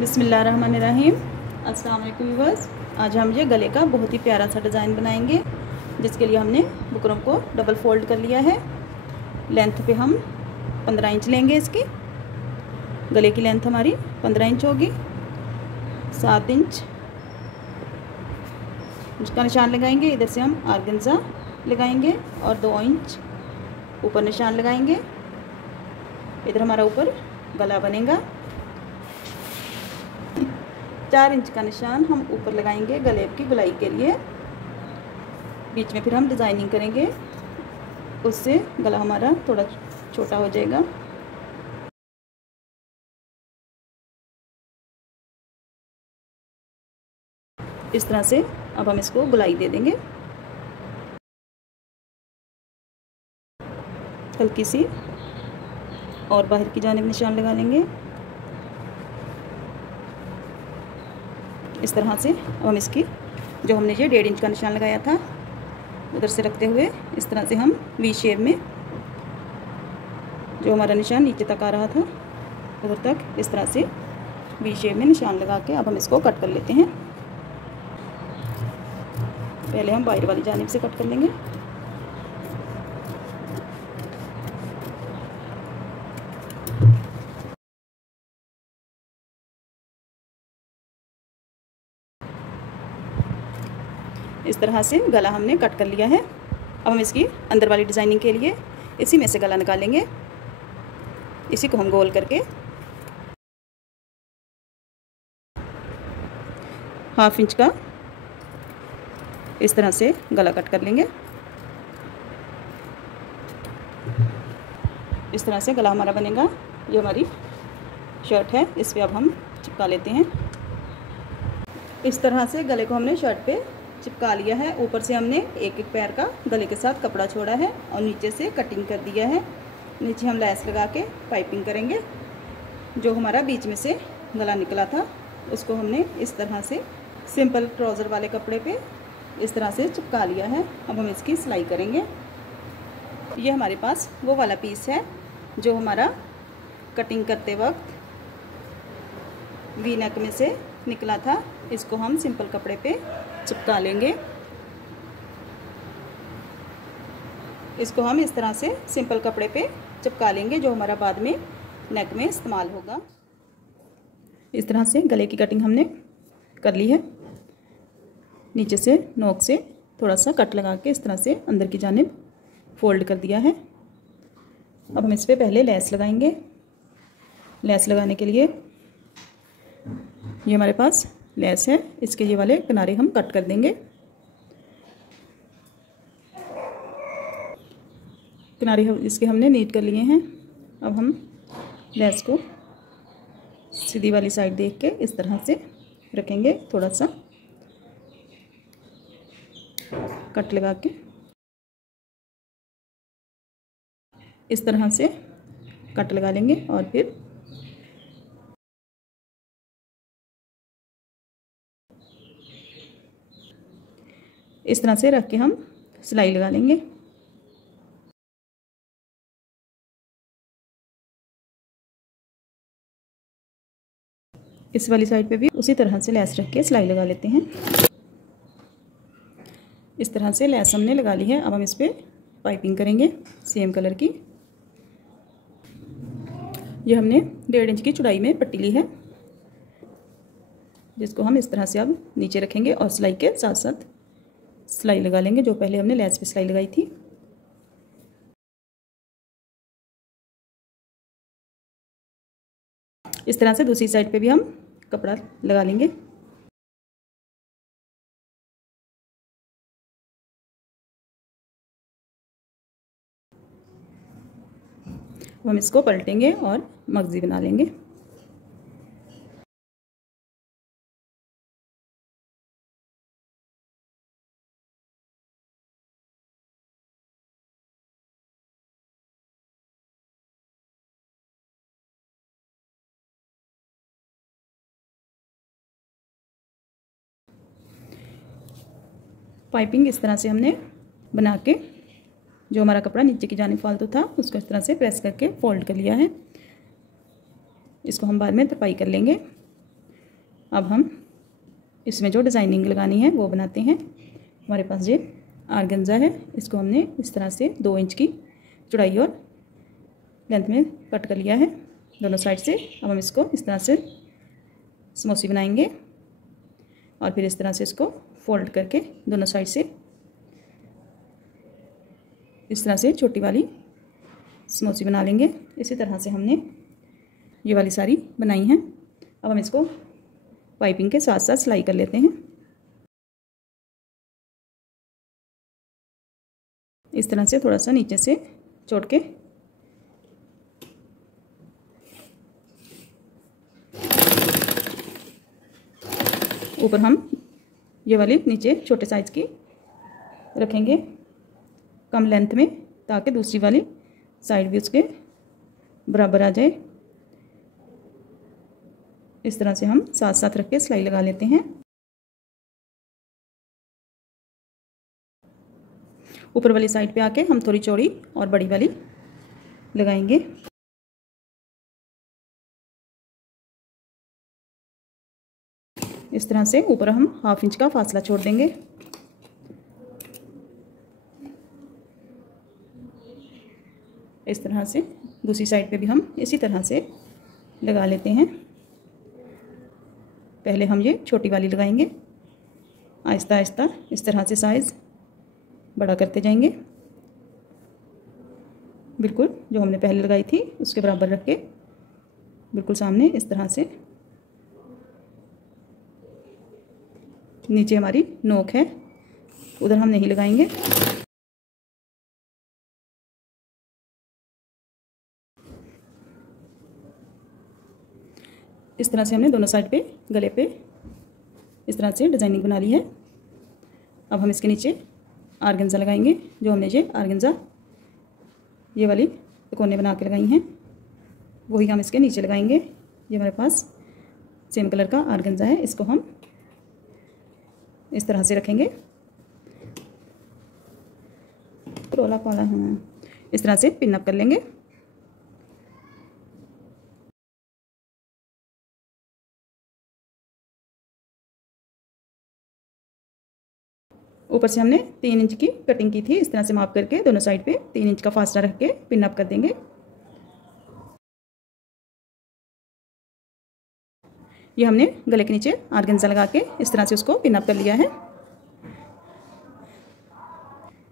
बिस्मिल्लाहिर्रहमानिर्रहीम। अस्सलाम वालेकुम व्यूअर्स। आज हम ये गले का बहुत ही प्यारा सा डिज़ाइन बनाएंगे, जिसके लिए हमने बुकरम को डबल फोल्ड कर लिया है। लेंथ पे हम 15 इंच लेंगे। इसकी गले की लेंथ हमारी 15 इंच होगी। 7 इंच का निशान लगाएंगे। इधर से हम आर्गेन्जा लगाएंगे और 2 इंच ऊपर निशान लगाएंगे। इधर हमारा ऊपर गला बनेगा। 4 इंच का निशान हम ऊपर लगाएंगे गले की गुलाई के लिए। बीच में फिर हम डिज़ाइनिंग करेंगे, उससे गला हमारा थोड़ा छोटा हो जाएगा। इस तरह से अब हम इसको गुलाई दे देंगे। हल्की सी और बाहर की जानिब निशान लगा लेंगे। इस तरह से अब हम इसकी जो हमने ये 1.5 इंच का निशान लगाया था, उधर से रखते हुए इस तरह से हम वी शेप में जो हमारा निशान नीचे तक आ रहा था उधर तक इस तरह से वी शेप में निशान लगा के अब हम इसको कट कर लेते हैं। पहले हम बाहर वाली जानिब से कट कर लेंगे। इस तरह से गला हमने कट कर लिया है। अब हम इसकी अंदर वाली डिज़ाइनिंग के लिए इसी में से गला निकालेंगे। इसी को हम गोल करके 1/2 इंच का इस तरह से गला कट कर लेंगे। इस तरह से गला हमारा बनेगा। ये हमारी शर्ट है, इस पर अब हम चिपका लेते हैं। इस तरह से गले को हमने शर्ट पे चिपका लिया है। ऊपर से हमने एक पैर का गले के साथ कपड़ा छोड़ा है और नीचे से कटिंग कर दिया है। नीचे हम लैस लगा के पाइपिंग करेंगे। जो हमारा बीच में से गला निकला था उसको हमने इस तरह से सिंपल ट्राउज़र वाले कपड़े पे इस तरह से चिपका लिया है। अब हम इसकी सिलाई करेंगे। ये हमारे पास वो वाला पीस है जो हमारा कटिंग करते वक्त वी नेक में से निकला था। इसको हम सिंपल कपड़े पे चिपका लेंगे। इसको हम इस तरह से सिंपल कपड़े पे चिपका लेंगे, जो हमारा बाद में नेक में इस्तेमाल होगा। इस तरह से गले की कटिंग हमने कर ली है। नीचे से नोक से थोड़ा सा कट लगा के इस तरह से अंदर की जानिब फोल्ड कर दिया है। अब हम इस पर पहले लेस लगाएंगे। लेस लगाने के लिए ये हमारे पास लेस है, इसके ये वाले किनारे हम कट कर देंगे। किनारे इसके हमने नीट कर लिए हैं। अब हम लेस को सीधी वाली साइड देख के इस तरह से रखेंगे। थोड़ा सा कट लगा के इस तरह से कट लगा लेंगे और फिर इस तरह से रख के हम सिलाई लगा लेंगे। इस वाली साइड पे भी उसी तरह से लेस रख के सिलाई लगा लेते हैं। इस तरह से लेस हमने लगा ली है। अब हम इस पर पाइपिंग करेंगे सेम कलर की। ये हमने 1.5 इंच की चौड़ाई में पट्टी ली है, जिसको हम इस तरह से अब नीचे रखेंगे और सिलाई के साथ साथ सिलाई लगा लेंगे, जो पहले हमने लेस पे सिलाई लगाई थी। इस तरह से दूसरी साइड पे भी हम कपड़ा लगा लेंगे। हम इसको पलटेंगे और मगजी बना लेंगे। पाइपिंग इस तरह से हमने बना के जो हमारा कपड़ा नीचे की जानिब फालतू था उसको इस तरह से प्रेस करके फोल्ड कर लिया है। इसको हम बाद में तरपाई कर लेंगे। अब हम इसमें जो डिज़ाइनिंग लगानी है वो बनाते हैं। हमारे पास ये आर्गेन्जा है, इसको हमने इस तरह से 2 इंच की चौड़ाई और लेंथ में कट कर लिया है दोनों साइड से। अब हम इसको इस तरह से समोसी बनाएंगे और फिर इस तरह से इसको फोल्ड करके दोनों साइड से इस तरह से छोटी वाली समोसी बना लेंगे। इसी तरह से हमने ये वाली सारी बनाई हैं। अब हम इसको पाइपिंग के साथ साथ सिलाई कर लेते हैं। इस तरह से थोड़ा सा नीचे से जोड़ के ऊपर हम ये वाली नीचे छोटे साइज़ की रखेंगे कम लेंथ में, ताकि दूसरी वाली साइड भी उसके बराबर आ जाए। इस तरह से हम साथ साथ रख के सिलाई लगा लेते हैं। ऊपर वाली साइड पे आके हम थोड़ी चौड़ी और बड़ी वाली लगाएंगे। इस तरह से ऊपर हम 1/2 इंच का फासला छोड़ देंगे। इस तरह से दूसरी साइड पे भी हम इसी तरह से लगा लेते हैं। पहले हम ये छोटी वाली लगाएंगे, आहिस्ता आहिस्ता इस तरह से साइज़ बड़ा करते जाएंगे। बिल्कुल जो हमने पहले लगाई थी उसके बराबर रख के बिल्कुल सामने इस तरह से। नीचे हमारी नोक है, उधर हम नहीं लगाएंगे। इस तरह से हमने दोनों साइड पे गले पे इस तरह से डिज़ाइनिंग बना ली है। अब हम इसके नीचे आर्गेन्जा लगाएंगे। जो हमने ये आर्गेन्जा ये वाली कोने बना के लगाई हैं वही हम इसके नीचे लगाएंगे। ये हमारे पास सेम कलर का आर्गेन्जा है, इसको हम इस तरह से रखेंगे। रोला पाला है, इस तरह से पिन अप कर लेंगे। ऊपर से हमने 3 इंच की कटिंग की थी, इस तरह से माप करके दोनों साइड पे 3 इंच का फासला रख के पिन अप कर देंगे। ये हमने गले के नीचे आर्गेन्जा लगा के इस तरह से उसको पिन अप कर लिया है।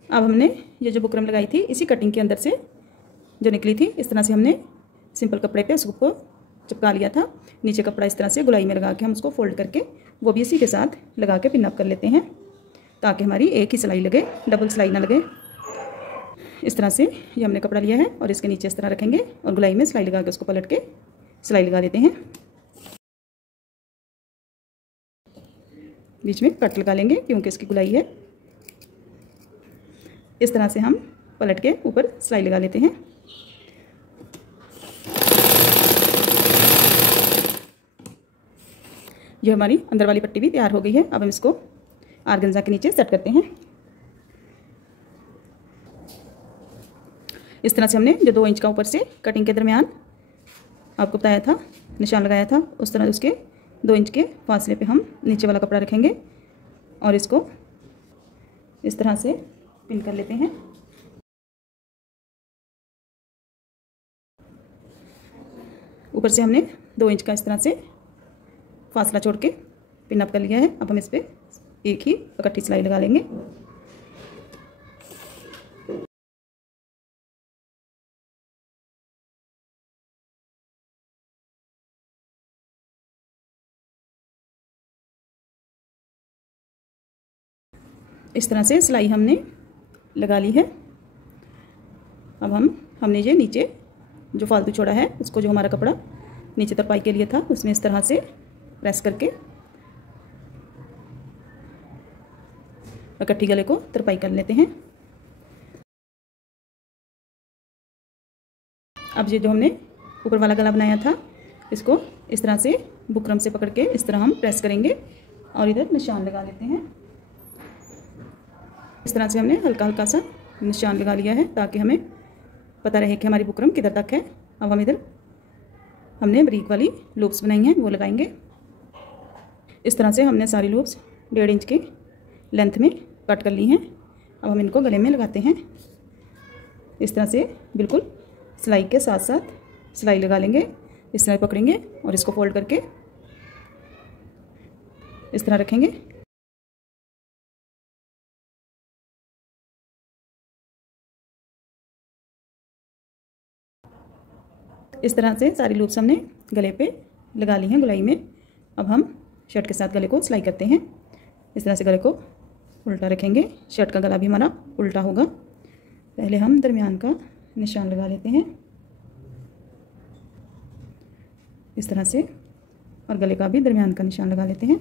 अब हमने ये जो बुकरम लगाई थी इसी कटिंग के अंदर से जो निकली थी, इस तरह से हमने सिंपल कपड़े पे उसको चिपका लिया था। नीचे कपड़ा इस तरह से गुलाई में लगा के हम उसको फोल्ड करके वो भी इसी के साथ लगा के पिन अप कर लेते हैं, ताकि हमारी एक ही सिलाई लगे, डबल सिलाई ना लगे। इस तरह से ये हमने कपड़ा लिया है और इसके नीचे इस तरह रखेंगे और गुलाई में सिलाई लगा के उसको पलट के सिलाई लगा देते हैं। बीच में कट लगा लेंगे क्योंकि इसकी गुलाई है। इस तरह से हम पलट के ऊपर सिलाई लगा लेते हैं। ये हमारी अंदर वाली पट्टी भी तैयार हो गई है। अब हम इसको आर्गेन्जा के नीचे सेट करते हैं। इस तरह से हमने जो 2 इंच का ऊपर से कटिंग के दरमियान आपको बताया था, निशान लगाया था, उस तरह उसके 2 इंच के फासले पे हम नीचे वाला कपड़ा रखेंगे और इसको इस तरह से पिन कर लेते हैं। ऊपर से हमने 2 इंच का इस तरह से फासला छोड़ के पिन अप कर लिया है। अब हम इस पर एक ही इकट्ठी सिलाई लगा लेंगे। इस तरह से सिलाई हमने लगा ली है। अब हमने ये नीचे जो फालतू छोड़ा है उसको, जो हमारा कपड़ा नीचे तरपाई के लिए था, उसमें इस तरह से प्रेस करके इकट्ठी गले को तरपाई कर लेते हैं। अब ये जो हमने ऊपर वाला गला बनाया था इसको इस तरह से बुकरम से पकड़ के इस तरह हम प्रेस करेंगे और इधर निशान लगा लेते हैं। इस तरह से हमने हल्का हल्का सा निशान लगा लिया है ताकि हमें पता रहे कि हमारी बुकरम किधर तक है। अब हम इधर हमने बारीक वाली लूप्स बनाई हैं वो लगाएंगे। इस तरह से हमने सारी लूप्स 1.5 इंच की लेंथ में कट कर ली हैं। अब हम इनको गले में लगाते हैं। इस तरह से बिल्कुल सिलाई के साथ साथ सिलाई लगा लेंगे। इस तरह पकड़ेंगे और इसको फोल्ड करके इस तरह रखेंगे। इस तरह से सारी लूप्स हमने गले पे लगा ली हैं गोलाई में। अब हम शर्ट के साथ गले को सिलाई करते हैं। इस तरह से गले को उल्टा रखेंगे। शर्ट का गला भी हमारा उल्टा होगा। पहले हम दरमियान का निशान लगा लेते हैं इस तरह से, और गले का भी दरमियान का निशान लगा लेते हैं।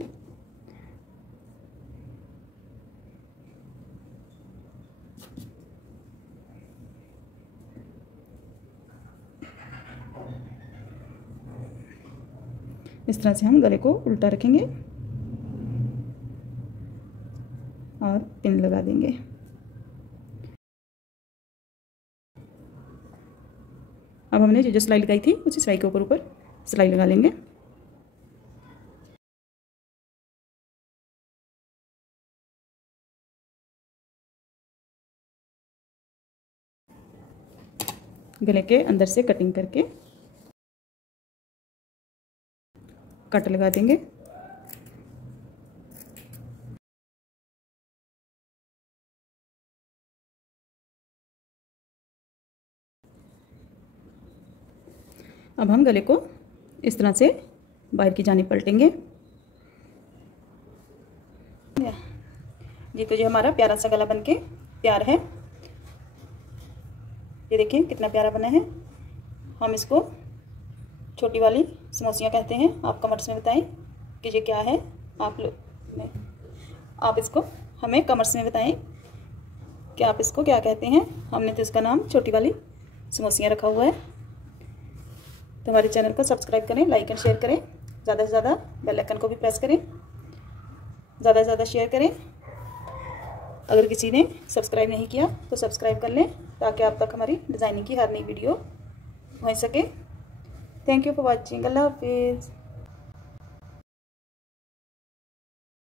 इस तरह से हम गले को उल्टा रखेंगे और पिन लगा देंगे। अब हमने जो सिलाई लगाई थी उसी सिलाई के ऊपर सिलाई लगा लेंगे। गले के अंदर से कटिंग करके कट लगा देंगे। अब हम गले को इस तरह से बाहर की जानिब पलटेंगे। ये तो जो हमारा प्यारा सा गला बनके तैयार है। ये देखिए कितना प्यारा बना है। हम इसको छोटी वाली समोसियाँ कहते हैं। आप कमेंट्स में बताएं कि ये क्या है। आप इसको हमें कमेंट्स में बताएं कि आप इसको क्या कहते हैं। हमने तो इसका नाम छोटी वाली समोसियाँ रखा हुआ है। तो हमारे चैनल को सब्सक्राइब करें, लाइक एंड शेयर करें। ज़्यादा से ज़्यादा बेल आइकन को भी प्रेस करें, ज़्यादा से ज़्यादा शेयर करें। अगर किसी ने सब्सक्राइब नहीं किया तो सब्सक्राइब कर लें ताकि आप तक हमारी डिज़ाइनिंग की हर नई वीडियो पहुंच सके। Thank you for watching. अल्लाह हाफिज़।